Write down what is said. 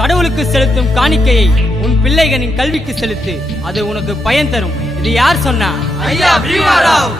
கடவுளுக்கு செலுத்தும் காணிக்கையை உன் பிள்ளைகளின் கல்விக்கு செலுத்து. அது உனக்கு பயன் தரும். இது யார் சொன்னா? ஐயா பீமாராவ்.